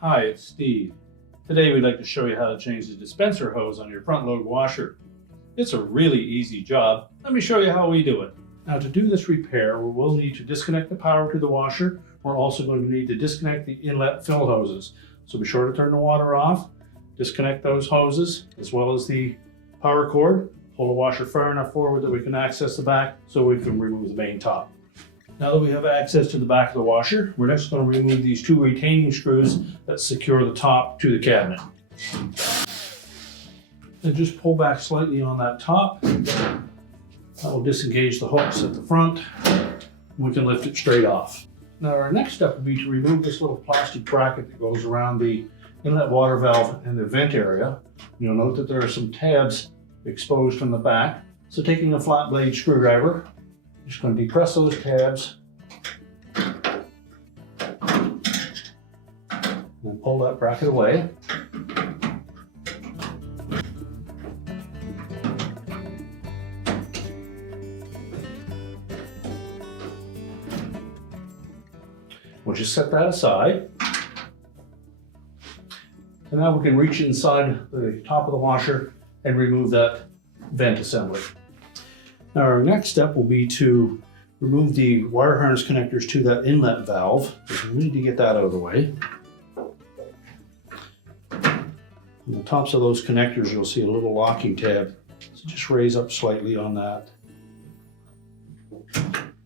Hi, it's Steve. Today we'd like to show you how to change the dispenser hose on your front load washer. It's a really easy job. Let me show you how we do it. Now to do this repair, we will need to disconnect the power to the washer. We're also going to need to disconnect the inlet fill hoses. So be sure to turn the water off, disconnect those hoses as well as the power cord. Pull the washer far enough forward that we can access the back so we can remove the main top. Now that we have access to the back of the washer, we're next going to remove these two retaining screws that secure the top to the cabinet. And just pull back slightly on that top. That will disengage the hooks at the front. We can lift it straight off. Now our next step would be to remove this little plastic bracket that goes around the inlet water valve and the vent area. You'll note that there are some tabs exposed on the back. So taking a flat blade screwdriver, just going to depress those tabs and pull that bracket away. We'll just set that aside. And now we can reach inside the top of the washer and remove that vent assembly. Now our next step will be to remove the wire harness connectors to that inlet valve. We need to get that out of the way. On the tops of those connectors, you'll see a little locking tab. So just raise up slightly on that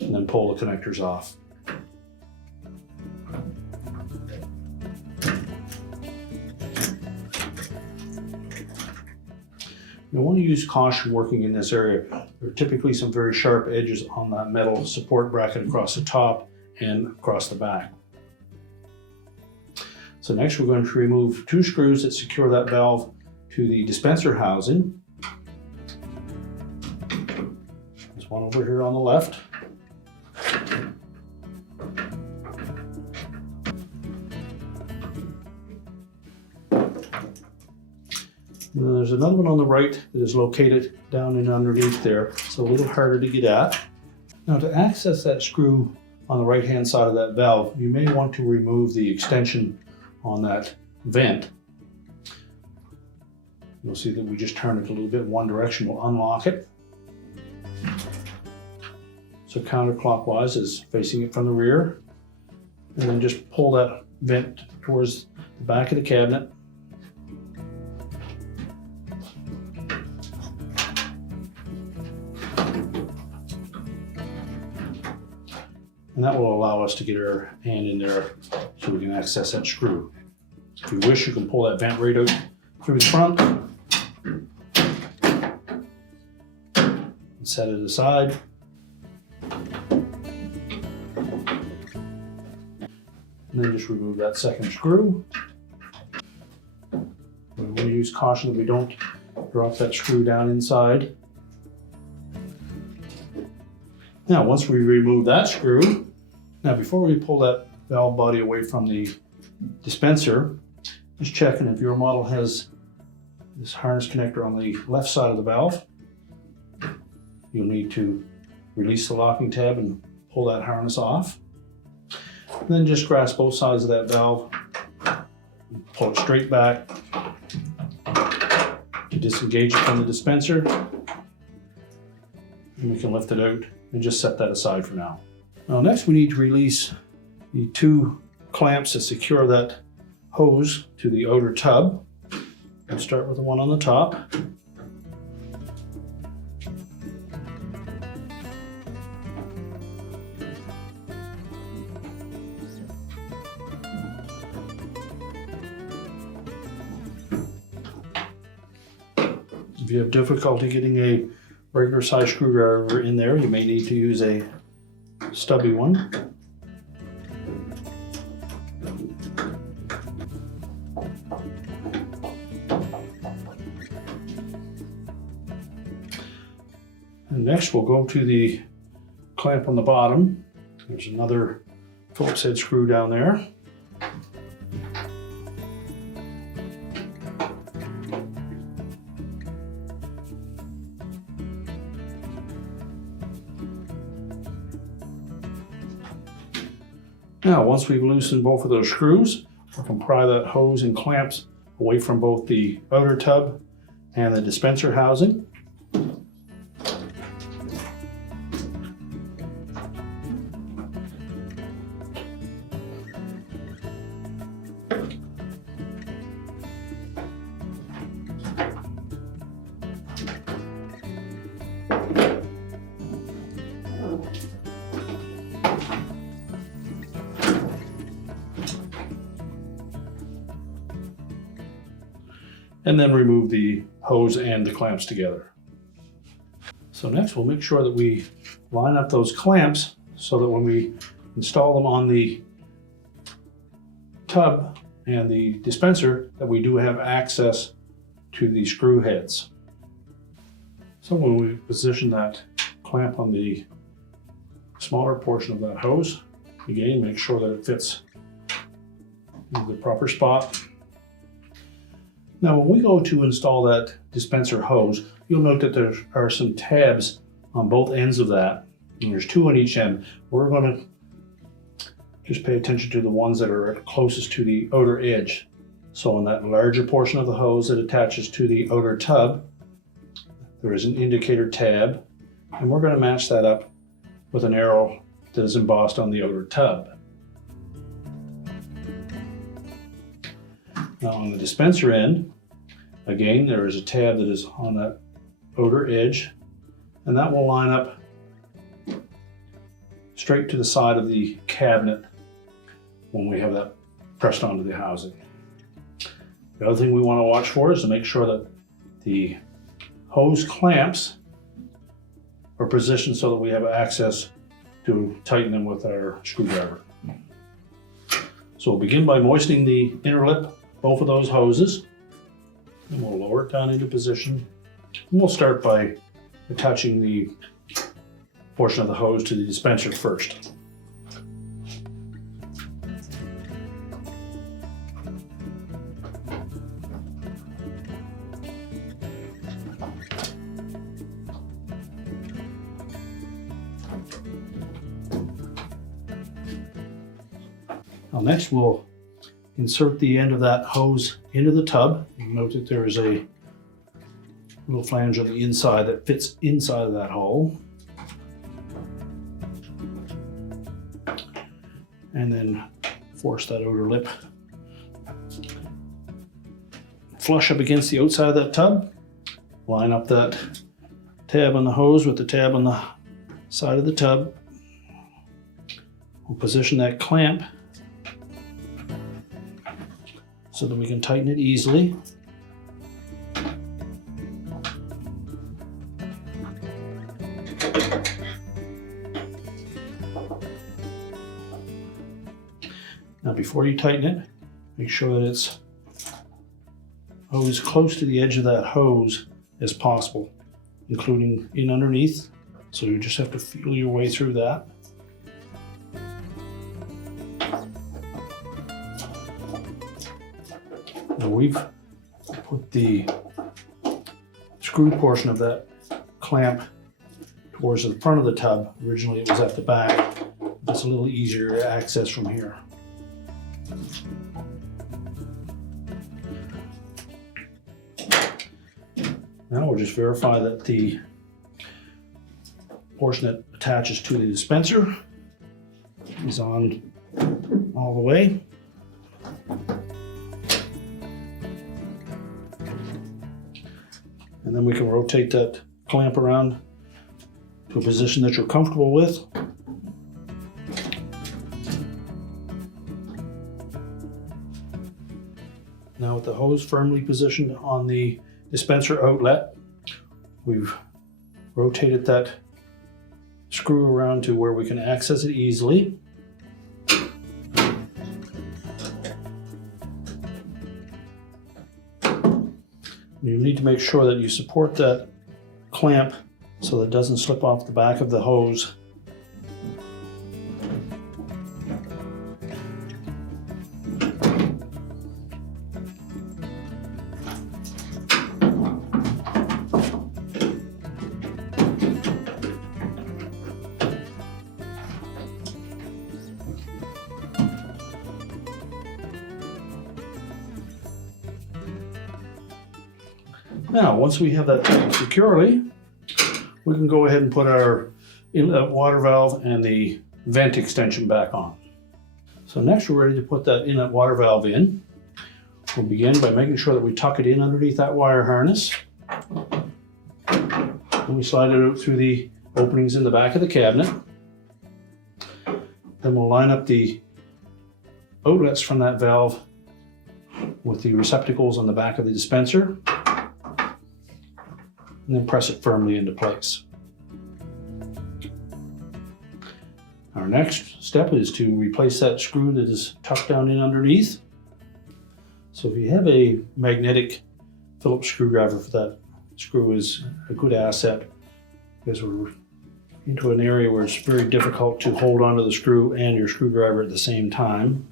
and then pull the connectors off. You want to use caution working in this area. There are typically some very sharp edges on that metal support bracket across the top and across the back. So next we're going to remove two screws that secure that valve to the dispenser housing. There's one over here on the left. And there's another one on the right that is located down and underneath there. It's a little harder to get at. Now to access that screw on the right hand side of that valve, you may want to remove the extension on that vent. You'll see that we just turn it a little bit in one direction, we'll unlock it. So counterclockwise is facing it from the rear. And then just pull that vent towards the back of the cabinet. And that will allow us to get our hand in there so we can access that screw. If you wish, you can pull that vent right out through the front and set it aside. And then just remove that second screw. We want to use caution that we don't drop that screw down inside. Now, once we remove that screw, now before we pull that valve body away from the dispenser, just checking if your model has this harness connector on the left side of the valve. You'll need to release the locking tab and pull that harness off. And then just grasp both sides of that valve, and pull it straight back to disengage it from the dispenser. And we can lift it out and just set that aside for now. Now next we need to release the two clamps that secure that hose to the outer tub. We'll start with the one on the top. If you have difficulty getting a regular size screwdriver in there, you may need to use a stubby one. And next we'll go to the clamp on the bottom. There's another Phillips head screw down there. Now, once we've loosened both of those screws, We can pry that hose and clamps away from both the outer tub and the dispenser housing. And then remove the hose and the clamps together. So next we'll make sure that we line up those clamps so that when we install them on the tub and the dispenser, that we do have access to the screw heads. So when we position that clamp on the smaller portion of that hose, again, make sure that it fits in the proper spot. Now, when we go to install that dispenser hose, you'll note that there are some tabs on both ends of that, and there's 2 on each end. We're going to just pay attention to the ones that are closest to the outer edge. So on that larger portion of the hose that attaches to the outer tub, there is an indicator tab, and we're going to match that up with an arrow that is embossed on the outer tub. Now on the dispenser end, again, there is a tab that is on that outer edge, and that will line up straight to the side of the cabinet when we have that pressed onto the housing. The other thing we want to watch for is to make sure that the hose clamps are positioned so that we have access to tighten them with our screwdriver. So we'll begin by moistening the inner lip, both of those hoses, and we'll lower it down into position. And we'll start by attaching the portion of the hose to the dispenser first. Now next we'll insert the end of that hose into the tub. Note that there is a little flange on the inside that fits inside of that hole. And then force that outer lip flush up against the outside of that tub. Line up that tab on the hose with the tab on the side of the tub. We'll position that clamp so that we can tighten it easily. Now before you tighten it, make sure that it's as close to the edge of that hose as possible, including in underneath. So you just have to feel your way through that. Now we've put the screw portion of that clamp towards the front of the tub. Originally it was at the back. It's a little easier to access from here. Now we'll just verify that the portion that attaches to the dispenser is on all the way. And then we can rotate that clamp around to a position that you're comfortable with. Now with the hose firmly positioned on the dispenser outlet, we've rotated that screw around to where we can access it easily. You need to make sure that you support that clamp so that it doesn't slip off the back of the hose. Now, once we have that tightened securely, we can go ahead and put our inlet water valve and the vent extension back on. So next we're ready to put that inlet water valve in. We'll begin by making sure that we tuck it in underneath that wire harness. And we slide it out through the openings in the back of the cabinet. Then we'll line up the outlets from that valve with the receptacles on the back of the dispenser, and then press it firmly into place. Our next step is to replace that screw that is tucked down in underneath. So if you have a magnetic Phillips screwdriver, for that screw is a good asset, because we're into an area where it's very difficult to hold onto the screw and your screwdriver at the same time.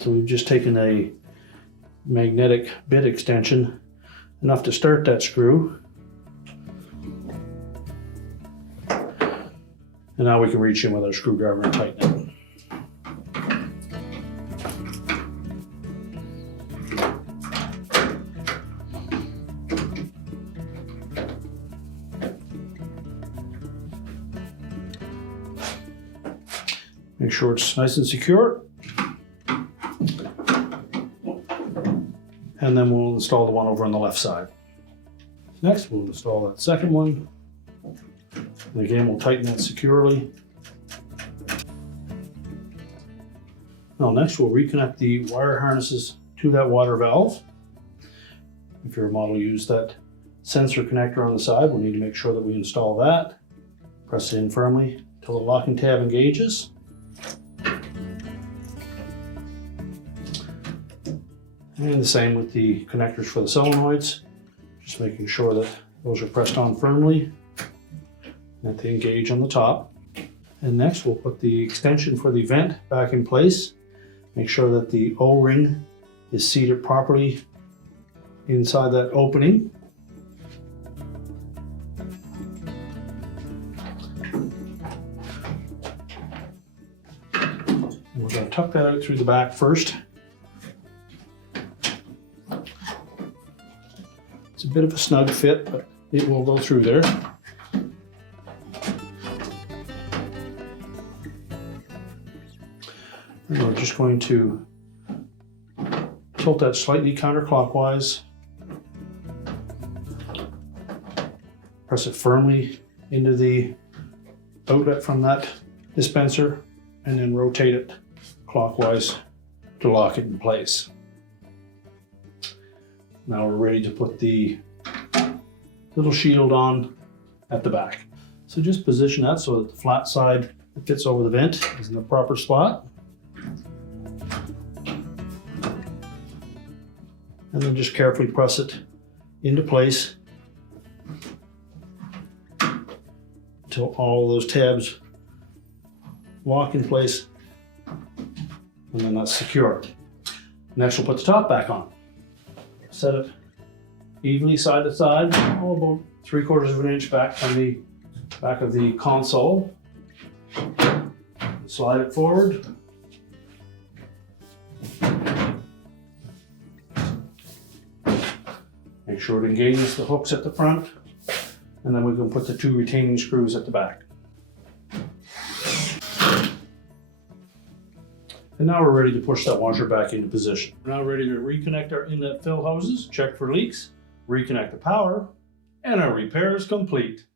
So we've just taken a magnetic bit extension, enough to start that screw. And now we can reach in with our screwdriver and tighten it. Make sure it's nice and secure. And then we'll install the one over on the left side. Next, we'll install that second one. And again, we'll tighten that securely. Now next, we'll reconnect the wire harnesses to that water valve. If your model used that sensor connector on the side, we'll need to make sure that we install that. Press it in firmly until the locking tab engages. And the same with the connectors for the solenoids. Just making sure that those are pressed on firmly, that they engage on the top. And next we'll put the extension for the vent back in place. Make sure that the O-ring is seated properly inside that opening. And we're going to tuck that out through the back first. It's a bit of a snug fit, but it will go through there. And we're just going to tilt that slightly counterclockwise. Press it firmly into the outlet from that dispenser, and then rotate it clockwise to lock it in place. Now we're ready to put the little shield on at the back. So just position that so that the flat side that fits over the vent is in the proper spot. And then just carefully press it into place until all of those tabs lock in place, and then that's secure. Next we'll put the top back on. Set it evenly side to side, about 3/4 of an inch back from the back of the console. Slide it forward. Make sure it engages the hooks at the front, and then we can put the 2 retaining screws at the back. And now we're ready to push that washer back into position. We're now ready to reconnect our inlet fill hoses, check for leaks, reconnect the power, and our repair is complete.